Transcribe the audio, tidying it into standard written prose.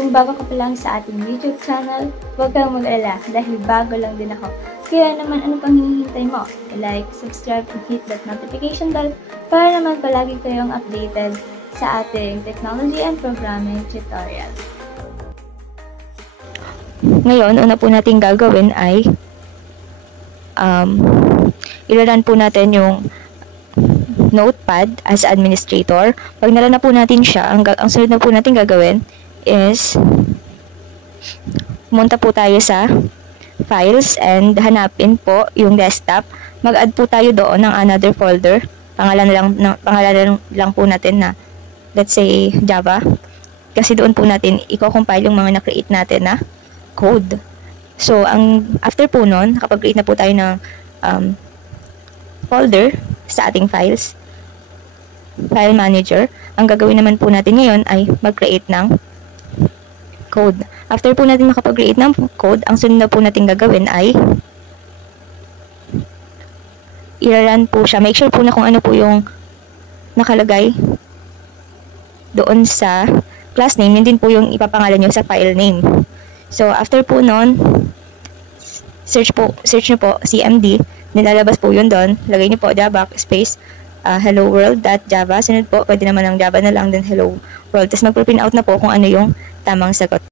Kung bago ka pa lang sa ating YouTube channel, huwag kang mag-alala dahil bago lang din ako. Kaya naman ano pang hinihintay mo? I-like, subscribe, and hit that notification bell para naman palagi kayong updated sa ating technology and programming tutorial. Ngayon, una po natin gagawin ay i-run po natin yung Notepad as administrator. Pag nalala na po natin siya, ang sunod na po natin gagawin is pumunta po tayo sa files and hanapin po yung desktop. Mag-add po tayo doon ng another folder. Pangalan lang po natin na let's say Java. Kasi doon po natin i-compile yung mga na-create natin na code. So, after po nun, nakapag-create na po tayo ng folder sa ating files, file manager, ang gagawin naman po natin ngayon ay mag-create ng code. After po natin makapag-create ng code, ang sunod na po natin gagawin ay i-run po siya. Make sure po na kung ano po yung nakalagay doon sa class name, yun din po yung ipapangalan nyo sa file name. So, after po nun, search nyo po CMD, nilalabas po yun doon. Lagay nyo po Java space hello world.java. Sunod po, pwede naman ng Java na lang din hello world. Tapos magpre-print out na po kung ano yung tamang sagot.